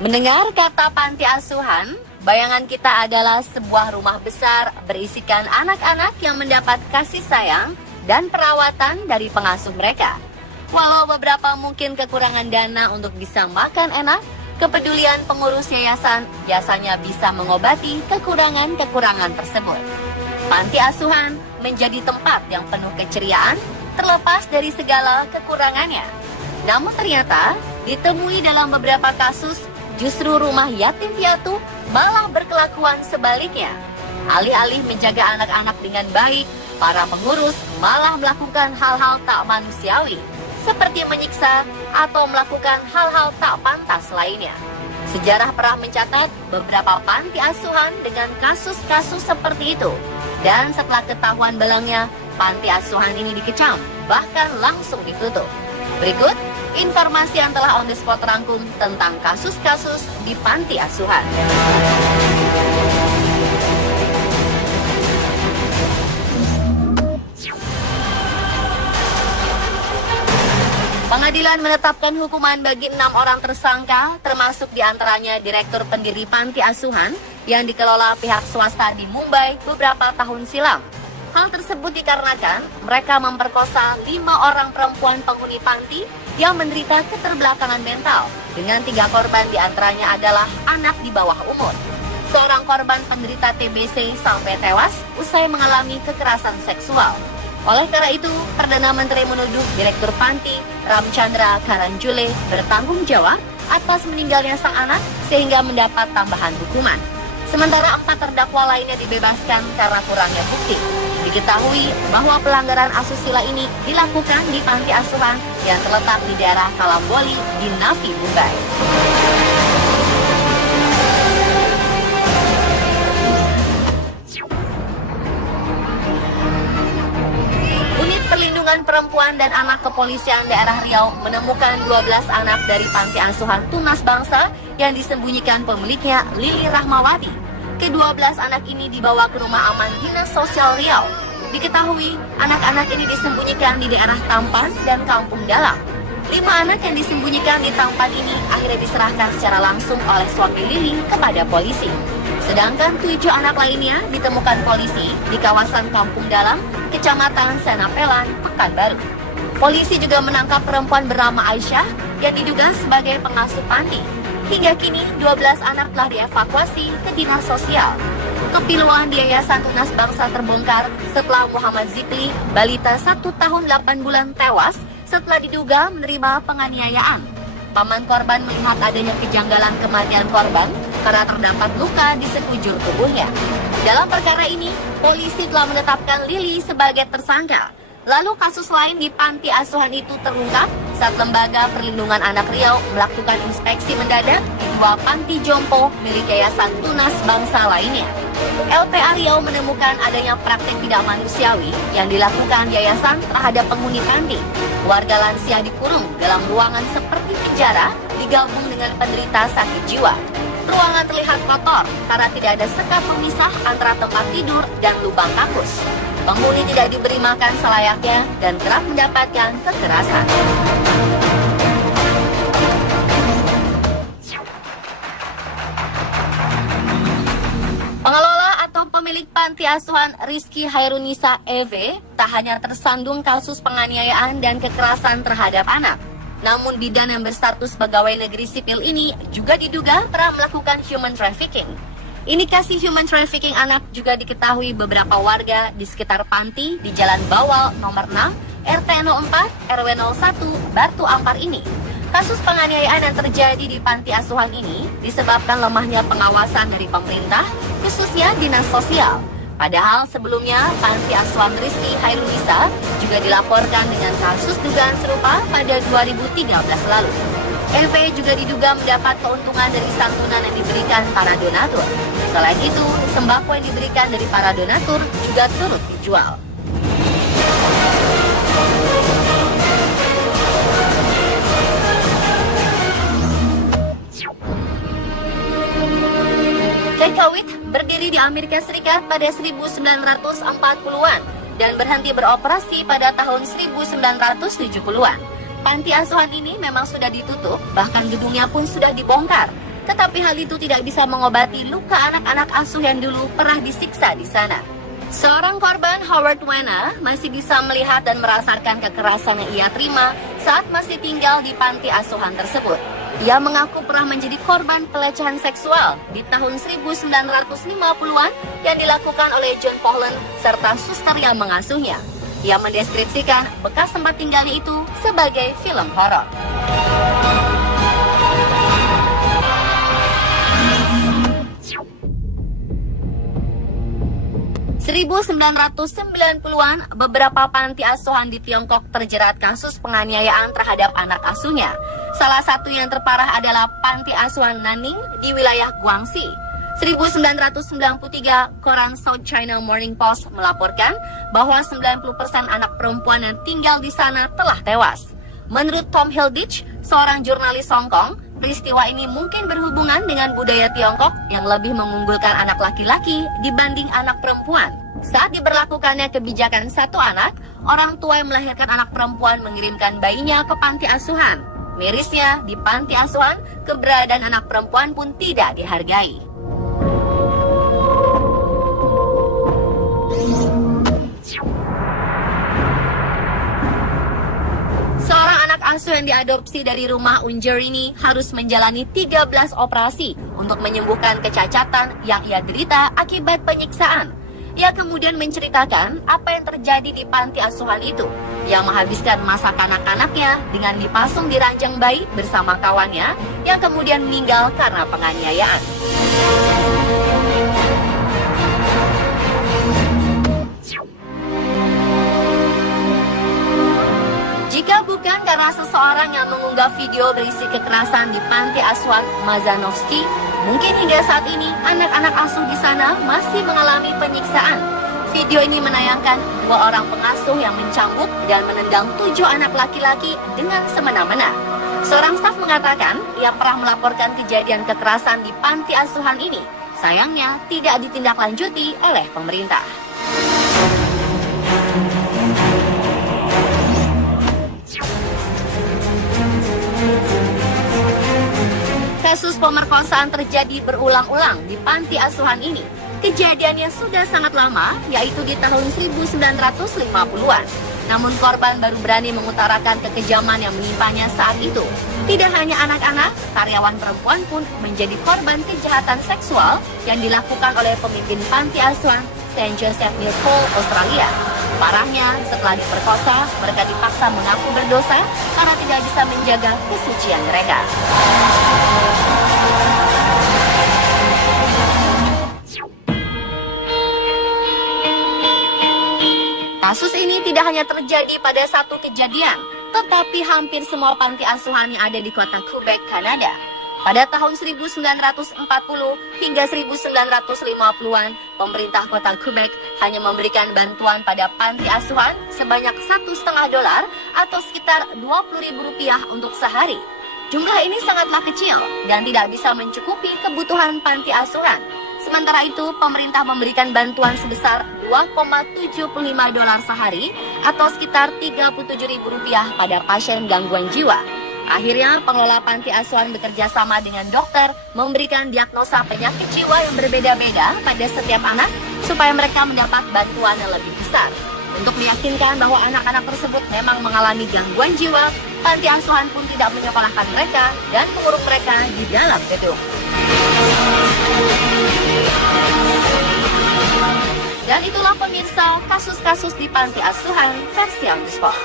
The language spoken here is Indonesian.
Mendengar kata panti asuhan, bayangan kita adalah sebuah rumah besar berisikan anak-anak yang mendapat kasih sayang dan perawatan dari pengasuh mereka. Walau beberapa mungkin kekurangan dana untuk bisa makan enak, kepedulian pengurus yayasan biasanya bisa mengobati kekurangan-kekurangan tersebut. Panti asuhan menjadi tempat yang penuh keceriaan terlepas dari segala kekurangannya. Namun ternyata ditemui dalam beberapa kasus justru rumah yatim piatu malah berkelakuan sebaliknya. Alih-alih menjaga anak-anak dengan baik, para pengurus malah melakukan hal-hal tak manusiawi, seperti menyiksa atau melakukan hal-hal tak pantas lainnya. Sejarah pernah mencatat beberapa panti asuhan dengan kasus-kasus seperti itu. Dan setelah ketahuan belangnya, panti asuhan ini dikecam, bahkan langsung ditutup. Berikut informasi yang telah on the spot rangkum tentang kasus-kasus di panti asuhan. Pengadilan menetapkan hukuman bagi 6 orang tersangka, termasuk diantaranya Direktur Pendiri Panti Asuhan yang dikelola pihak swasta di Mumbai beberapa tahun silam. Hal tersebut dikarenakan mereka memperkosa 5 orang perempuan penghuni panti yang menderita keterbelakangan mental, dengan 3 korban diantaranya adalah anak di bawah umur. Seorang korban penderita TBC sampai tewas usai mengalami kekerasan seksual. Oleh karena itu, Perdana Menteri menuduh Direktur Panti, Ramchandra Karanjule, bertanggung jawab atas meninggalnya sang anak sehingga mendapat tambahan hukuman. Sementara 4 terdakwa lainnya dibebaskan karena kurangnya bukti. Diketahui bahwa pelanggaran asusila ini dilakukan di panti asuhan yang terletak di daerah Kalamboli di Navi, Mumbai. Unit Perlindungan Perempuan dan Anak Kepolisian Daerah Riau menemukan 12 anak dari panti asuhan Tunas Bangsa yang disembunyikan pemiliknya Lili Rahmawati. Ke-12 anak ini dibawa ke rumah aman Dinas Sosial Riau. Diketahui anak-anak ini disembunyikan di daerah Tampan dan Kampung Dalam. 5 anak yang disembunyikan di Tampan ini akhirnya diserahkan secara langsung oleh suami Lili kepada polisi. Sedangkan 7 anak lainnya ditemukan polisi di kawasan Kampung Dalam, Kecamatan Senapelan, Pekanbaru. Polisi juga menangkap perempuan bernama Aisyah yang diduga sebagai pengasuh panti. Hingga kini 12 anak telah dievakuasi ke dinas sosial. Kepiluan di Yayasan Tunas Bangsa terbongkar setelah Muhammad Zikli, balita 1 tahun 8 bulan tewas setelah diduga menerima penganiayaan. Paman korban melihat adanya kejanggalan kematian korban karena terdapat luka di sekujur tubuhnya. Dalam perkara ini, polisi telah menetapkan Lili sebagai tersangka. Lalu kasus lain di panti asuhan itu terungkap saat Lembaga Perlindungan Anak Riau melakukan inspeksi mendadak di 2 panti jompo milik Yayasan Tunas Bangsa lainnya. LPA Riau menemukan adanya praktek tidak manusiawi yang dilakukan yayasan terhadap penghuni panti. Warga lansia dikurung dalam ruangan seperti penjara digabung dengan penderita sakit jiwa. Ruangan terlihat kotor karena tidak ada sekat pemisah antara tempat tidur dan lubang kakus. Penghuni tidak diberi makan selayaknya dan kerap mendapatkan kekerasan. Pengelola atau pemilik panti asuhan Rizky Hairunisa EV tak hanya tersandung kasus penganiayaan dan kekerasan terhadap anak, namun bidan yang berstatus pegawai negeri sipil ini juga diduga pernah melakukan human trafficking. Indikasi human trafficking anak juga diketahui beberapa warga di sekitar panti di Jalan Bawal nomor 6, RT 04, RW 01, Batu Ampar ini. Kasus penganiayaan yang terjadi di panti asuhan ini disebabkan lemahnya pengawasan dari pemerintah, khususnya dinas sosial. Padahal sebelumnya panti asuhan Rizky Hairunisa juga dilaporkan dengan kasus dugaan serupa pada 2013 lalu. EV juga diduga mendapat keuntungan dari santunan yang diberikan para donatur. Selain itu, sembako yang diberikan dari para donatur juga turut dijual. Kekawit berdiri di Amerika Serikat pada 1940-an dan berhenti beroperasi pada tahun 1970-an. Panti asuhan ini memang sudah ditutup, bahkan gedungnya pun sudah dibongkar. tetapi hal itu tidak bisa mengobati luka anak-anak asuh yang dulu pernah disiksa di sana. Seorang korban, Howard Wena, masih bisa melihat dan merasakan kekerasan yang ia terima saat masih tinggal di panti asuhan tersebut. Ia mengaku pernah menjadi korban pelecehan seksual di tahun 1950-an yang dilakukan oleh John Pollan serta suster yang mengasuhnya. Ia mendeskripsikan bekas tempat tinggalnya itu sebagai film horor. 1990-an, beberapa panti asuhan di Tiongkok terjerat kasus penganiayaan terhadap anak asuhnya. Salah satu yang terparah adalah panti asuhan Nanning di wilayah Guangxi. 1993, koran South China Morning Post melaporkan bahwa 90% anak perempuan yang tinggal di sana telah tewas. Menurut Tom Hilditch, seorang jurnalis Hong Kong, peristiwa ini mungkin berhubungan dengan budaya Tiongkok yang lebih mengunggulkan anak laki-laki dibanding anak perempuan. Saat diberlakukannya kebijakan satu anak, orang tua yang melahirkan anak perempuan mengirimkan bayinya ke panti asuhan. Mirisnya, di panti asuhan, keberadaan anak perempuan pun tidak dihargai. Seorang anak asuh yang diadopsi dari rumah Unjer ini harus menjalani 13 operasi untuk menyembuhkan kecacatan yang ia derita akibat penyiksaan. Ia kemudian menceritakan apa yang terjadi di panti asuhan itu. Ia menghabiskan masa kanak-kanaknya dengan dipasung di ranjang bayi bersama kawannya yang kemudian meninggal karena penganiayaan. Jika bukan karena seseorang yang mengunggah video berisi kekerasan di panti asuhan Mazanovsky, mungkin hingga saat ini anak-anak asuh di sana masih mengalami penyiksaan. Video ini menayangkan 2 orang pengasuh yang mencambuk dan menendang 7 anak laki-laki dengan semena-mena. Seorang staf mengatakan ia pernah melaporkan kejadian kekerasan di panti asuhan ini. Sayangnya tidak ditindaklanjuti oleh pemerintah. Kasus pemerkosaan terjadi berulang-ulang di panti asuhan ini. Kejadiannya sudah sangat lama, yaitu di tahun 1950-an. Namun korban baru berani mengutarakan kekejaman yang menimpanya saat itu. Tidak hanya anak-anak, karyawan perempuan pun menjadi korban kejahatan seksual yang dilakukan oleh pemimpin panti asuhan St. Joseph Mill Hall, Australia. Parahnya, setelah diperkosa, mereka dipaksa mengaku berdosa karena tidak bisa menjaga kesucian mereka. Kasus ini tidak hanya terjadi pada satu kejadian, tetapi hampir semua panti asuhan yang ada di kota Quebec, Kanada. Pada tahun 1940 hingga 1950-an, pemerintah kota Quebec hanya memberikan bantuan pada panti asuhan sebanyak $1,5 atau sekitar Rp20.000 untuk sehari. Jumlah ini sangatlah kecil dan tidak bisa mencukupi kebutuhan panti asuhan. Sementara itu, pemerintah memberikan bantuan sebesar $2,75 sehari atau sekitar Rp37.000 pada pasien gangguan jiwa. Akhirnya, pengelola panti asuhan bekerja sama dengan dokter memberikan diagnosa penyakit jiwa yang berbeda-beda pada setiap anak supaya mereka mendapat bantuan yang lebih besar. Untuk meyakinkan bahwa anak-anak tersebut memang mengalami gangguan jiwa, panti asuhan pun tidak menyekolahkan mereka dan mengurung mereka di dalam gedung. Dan itulah pemirsa kasus-kasus di panti asuhan versi On The Spot.